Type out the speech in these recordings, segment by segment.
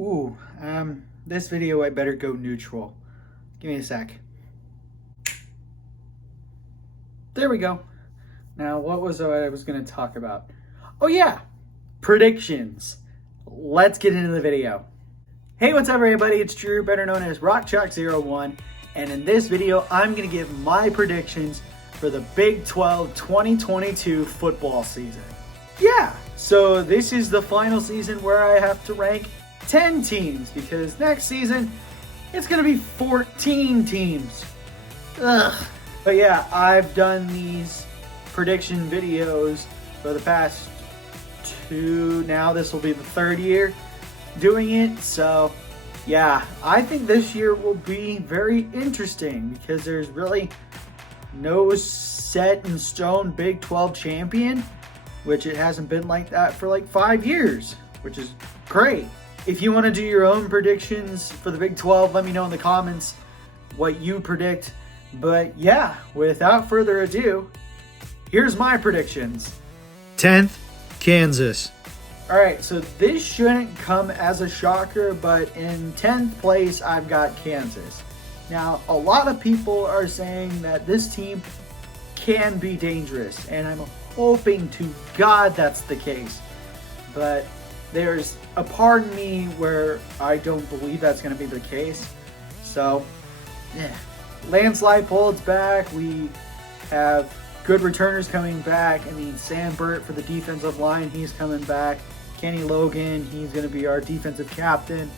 Ooh, this video I better go neutral. Give me a sec. There we go. Now, what was I was going to talk about? Oh yeah, predictions. Let's get into the video. Hey, what's up everybody? It's Drew, better known as RockChalk01, and in this video, I'm going to give my predictions for the Big 12 2022 football season. Yeah, so this is the final season where I have to rank 10 teams because next season it's gonna be 14 teams. Ugh. But yeah, I've done these prediction videos for the past two, now this will be the third year doing it. So yeah, I think this year will be very interesting because there's really no set in stone Big 12 champion, which it hasn't been like that for like 5 years, which is great. If you want to do your own predictions for the Big 12, let me know in the comments what you predict. But yeah, without further ado, here's my predictions. 10th, Kansas. All right, so this shouldn't come as a shocker, but in 10th place, I've got Kansas. Now, a lot of people are saying that this team can be dangerous, and I'm hoping to God that's the case. But there's a part of me where I don't believe that's going to be the case. So, yeah. Landslide Pollard's back. We have good returners coming back. I mean, Sam Burt for the defensive line, he's coming back. Kenny Logan, he's going to be our defensive captain.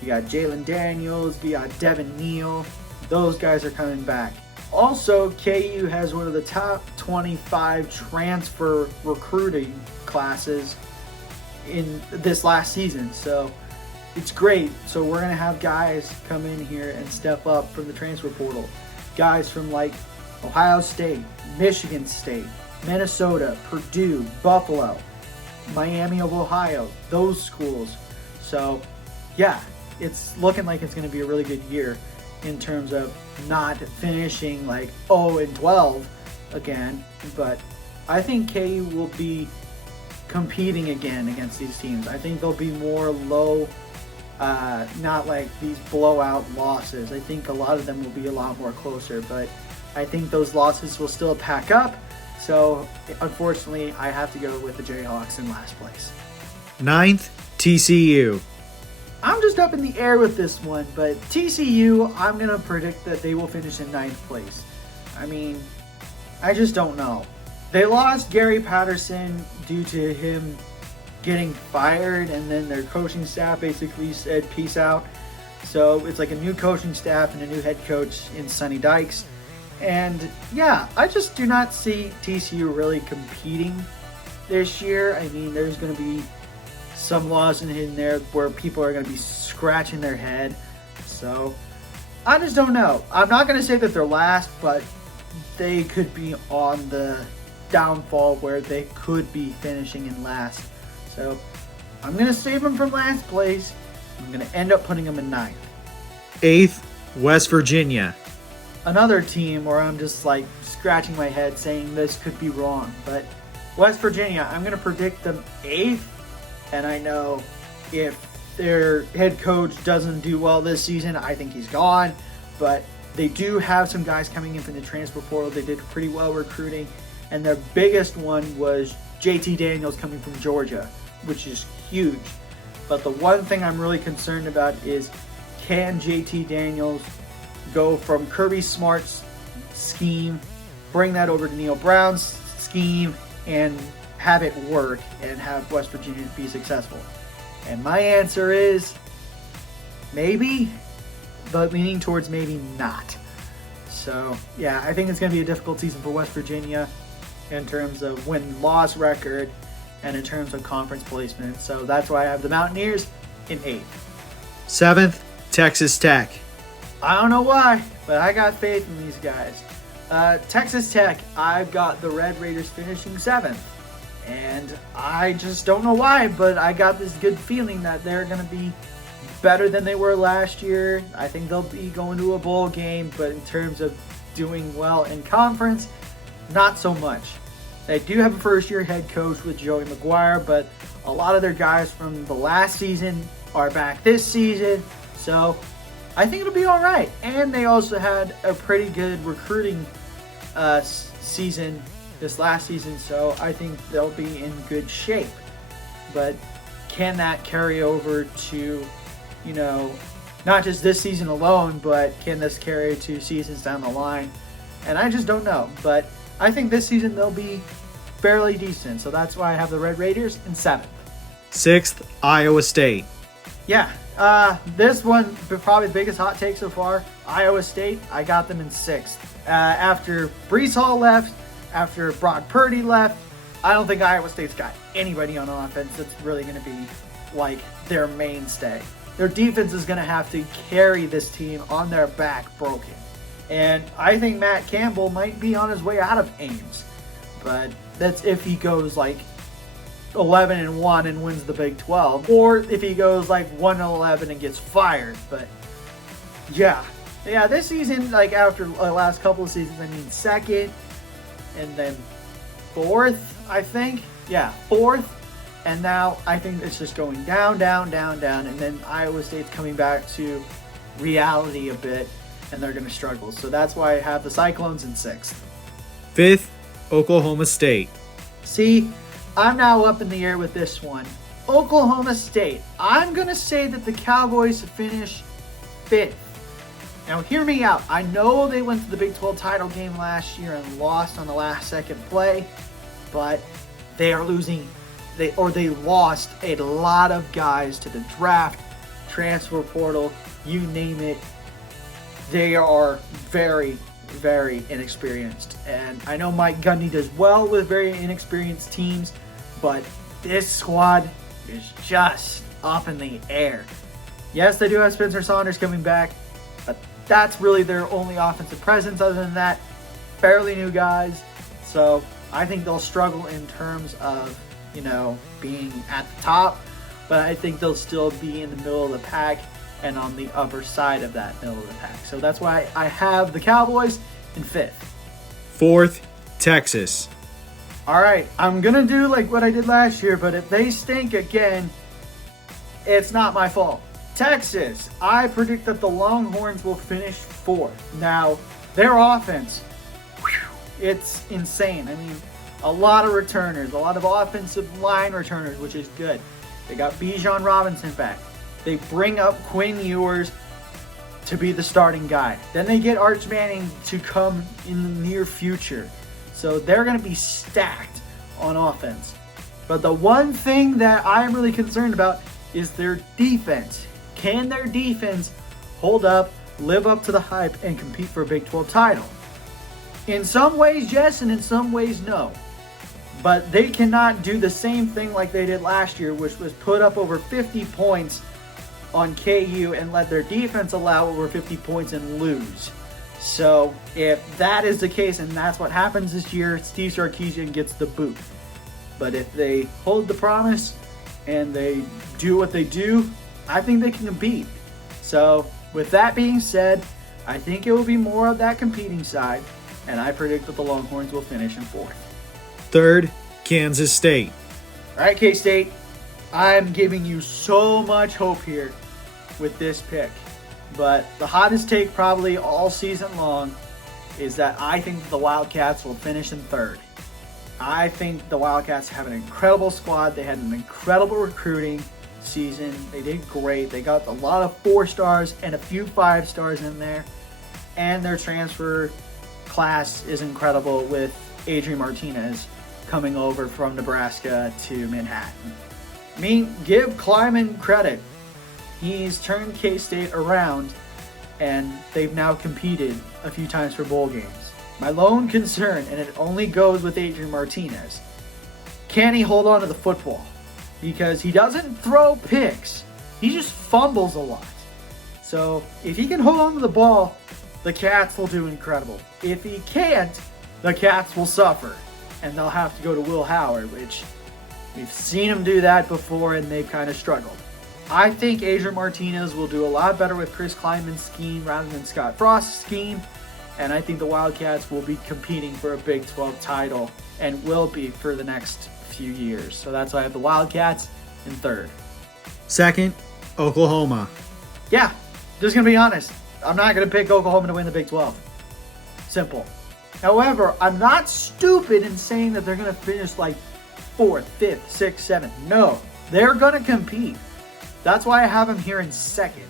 We got Jalen Daniels. We got Devin Neal. Those guys are coming back. Also, KU has one of the top 25 transfer recruiting classes in this last season, so it's great. So we're gonna have guys come in here and step up from the transfer portal, guys from like Ohio State, Michigan State, Minnesota, Purdue, Buffalo, Miami of Ohio, those schools. So yeah, it's looking like it's gonna be a really good year in terms of not finishing like 0-12 again, but I think KU will be competing again against these teams. I think they'll be more low, not like these blowout losses. I think a lot of them will be a lot more closer, but I think those losses will still pack up. So unfortunately, I have to go with the Jayhawks in last place. 9th, TCU. I'm just up in the air with this one, but TCU, I'm going to predict that they will finish in 9th place. I mean, I just don't know. They lost Gary Patterson due to him getting fired, and then their coaching staff basically said peace out. So it's like a new coaching staff and a new head coach in Sonny Dykes. And yeah, I just do not see TCU really competing this year. I mean, there's going to be some laws in there where people are going to be scratching their head. So I just don't know. I'm not going to say that they're last, but they could be on the downfall where they could be finishing in last. So I'm going to save them from last place. I'm going to end up putting them in 9th. 8th, West Virginia. Another team where I'm just like scratching my head saying this could be wrong. But West Virginia, I'm going to predict them 8th. And I know if their head coach doesn't do well this season, I think he's gone. But they do have some guys coming in from the transfer portal. They did pretty well recruiting. And their biggest one was JT Daniels coming from Georgia, which is huge. But the one thing I'm really concerned about is, can JT Daniels go from Kirby Smart's scheme, bring that over to Neil Brown's scheme, and have it work and have West Virginia be successful? And my answer is maybe, but leaning towards maybe not. So yeah, I think it's going to be a difficult season for West Virginia in terms of win-loss record and in terms of conference placement. So that's why I have the Mountaineers in 8th. 7th, Texas Tech. I don't know why, but I got faith in these guys. Texas Tech, I've got the Red Raiders finishing 7th. And I just don't know why, but I got this good feeling that they're going to be better than they were last year. I think they'll be going to a bowl game, but in terms of doing well in conference, not so much. They do have a first-year head coach with Joey McGuire, but a lot of their guys from the last season are back this season. So I think it'll be all right. And they also had a pretty good recruiting season this last season. So I think they'll be in good shape. But can that carry over to, not just this season alone, but can this carry to seasons down the line? And I just don't know. But I think this season they'll be fairly decent. So that's why I have the Red Raiders in 7th. 6th, Iowa State. Yeah, this one, probably the biggest hot take so far. Iowa State, I got them in 6th. After Breece Hall left, after Brock Purdy left, I don't think Iowa State's got anybody on offense that's really going to be like their mainstay. Their defense is going to have to carry this team on their back broken. And I think Matt Campbell might be on his way out of Ames. But that's if he goes like 11-1 and wins the Big 12, or if he goes like 1-11 and gets fired. But yeah, this season, like after the last couple of seasons, 2nd and then 4th, I think. Yeah, 4th, and now I think it's just going down, and then Iowa State's coming back to reality a bit, and they're going to struggle. So that's why I have the Cyclones in 6th. 5th, Oklahoma State. See, I'm now up in the air with this one. Oklahoma State. I'm going to say that the Cowboys finish 5th. Now, hear me out. I know they went to the Big 12 title game last year and lost on the last second play, but they are losing. They lost a lot of guys to the draft, transfer portal, you name it. They are very, very inexperienced. And I know Mike Gundy does well with very inexperienced teams, but this squad is just up in the air. Yes, they do have Spencer Saunders coming back, but that's really their only offensive presence. Other than that, fairly new guys. So I think they'll struggle in terms of, being at the top, but I think they'll still be in the middle of the pack and on the upper side of that middle of the pack. So that's why I have the Cowboys in 5th. 4th, Texas. All right, I'm going to do like what I did last year, but if they stink again, it's not my fault. Texas, I predict that the Longhorns will finish 4th. Now, their offense, it's insane. A lot of returners, a lot of offensive line returners, which is good. They got Bijan Robinson back. They bring up Quinn Ewers to be the starting guy. Then they get Arch Manning to come in the near future. So they're going to be stacked on offense. But the one thing that I'm really concerned about is their defense. Can their defense hold up, live up to the hype, and compete for a Big 12 title? In some ways, yes, and in some ways, no. But they cannot do the same thing like they did last year, which was put up over 50 points on KU and let their defense allow over 50 points and lose. So if that is the case and that's what happens this year, Steve Sarkisian gets the boot. But if they hold the promise and they do what they do, I think they can compete. So with that being said, I think it will be more of that competing side, and I predict that the Longhorns will finish in 4th. 3rd, Kansas State. All right, K-State, I'm giving you so much hope here with this pick. But the hottest take probably all season long is that I think the Wildcats will finish in 3rd. I think the Wildcats have an incredible squad. They had an incredible recruiting season. They did great. They got a lot of 4 stars and a few 5 stars in there. And their transfer class is incredible with Adrian Martinez coming over from Nebraska to Manhattan. Give Kleiman credit. He's turned K-State around, and they've now competed a few times for bowl games. My lone concern, and it only goes with Adrian Martinez, can he hold on to the football? Because he doesn't throw picks. He just fumbles a lot. So if he can hold on to the ball, the Cats will do incredible. If he can't, the Cats will suffer, and they'll have to go to Will Howard, which we've seen him do that before, and they've kind of struggled. I think Adrian Martinez will do a lot better with Chris Kleinman's scheme rather than Scott Frost's scheme, and I think the Wildcats will be competing for a Big 12 title and will be for the next few years. So that's why I have the Wildcats in 3rd. 2nd, Oklahoma. Yeah, just going to be honest. I'm not going to pick Oklahoma to win the Big 12. Simple. However, I'm not stupid in saying that they're going to finish like 4th, 5th, 6th, 7th. No, they're going to compete. That's why I have them here in 2nd.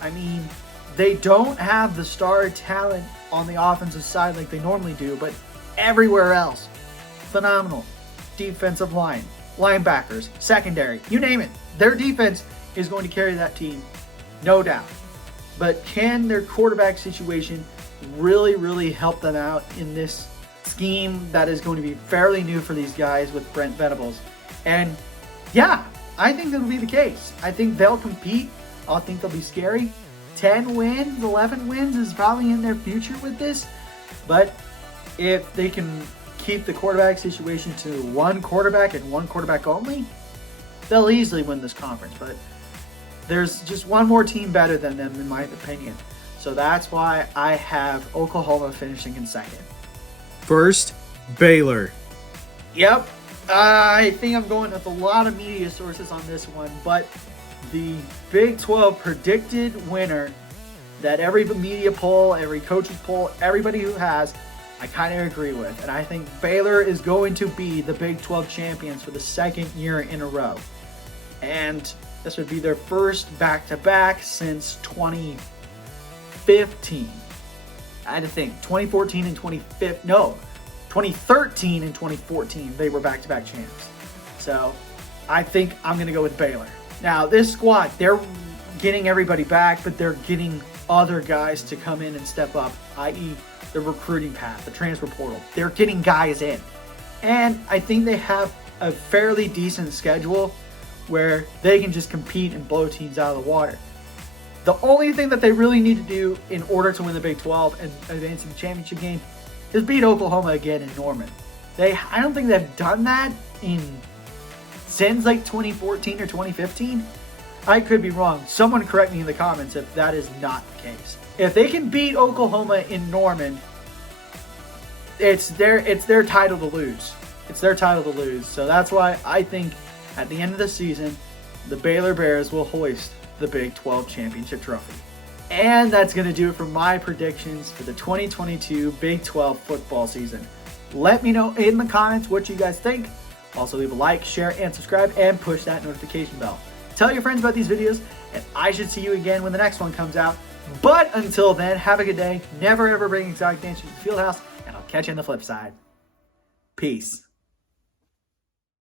I mean, they don't have the star talent on the offensive side like they normally do, but everywhere else, phenomenal. Defensive line, linebackers, secondary, you name it. Their defense is going to carry that team, no doubt. But can their quarterback situation really help them out in this scheme that is going to be fairly new for these guys with Brent Venables? And yeah, I think that'll be the case. I think they'll compete. I think they'll be scary. 10 wins, 11 wins is probably in their future with this. But if they can keep the quarterback situation to one quarterback and one quarterback only, they'll easily win this conference. But there's just one more team better than them, in my opinion. So that's why I have Oklahoma finishing in 2nd. First, Baylor. Yep. I think I'm going with a lot of media sources on this one, but the Big 12 predicted winner that every media poll, every coach's poll, everybody who has, I kind of agree with. And I think Baylor is going to be the Big 12 champions for the 2nd year in a row. And this would be their first back-to-back since 2015. I had to think. 2014 and 2015. No, 2013 and 2014, they were back-to-back champs. So I think I'm going to go with Baylor. Now, this squad, they're getting everybody back, but they're getting other guys to come in and step up, i.e. the recruiting path, the transfer portal. They're getting guys in. And I think they have a fairly decent schedule where they can just compete and blow teams out of the water. The only thing that they really need to do in order to win the Big 12 and advance in the championship game is beat Oklahoma again in Norman. I don't think they've done that since like 2014 or 2015. I could be wrong. Someone correct me in the comments if that is not the case. If they can beat Oklahoma in Norman, it's their title to lose. It's their title to lose. So that's why I think at the end of the season, the Baylor Bears will hoist the Big 12 championship trophy. And that's going to do it for my predictions for the 2022 Big 12 football season. Let me know in the comments what you guys think. Also leave a like, share, and subscribe, and push that notification bell. Tell your friends about these videos, and I should see you again when the next one comes out. But until then, have a good day. Never ever bring exotic dancers to the field house, and I'll catch you on the flip side. Peace.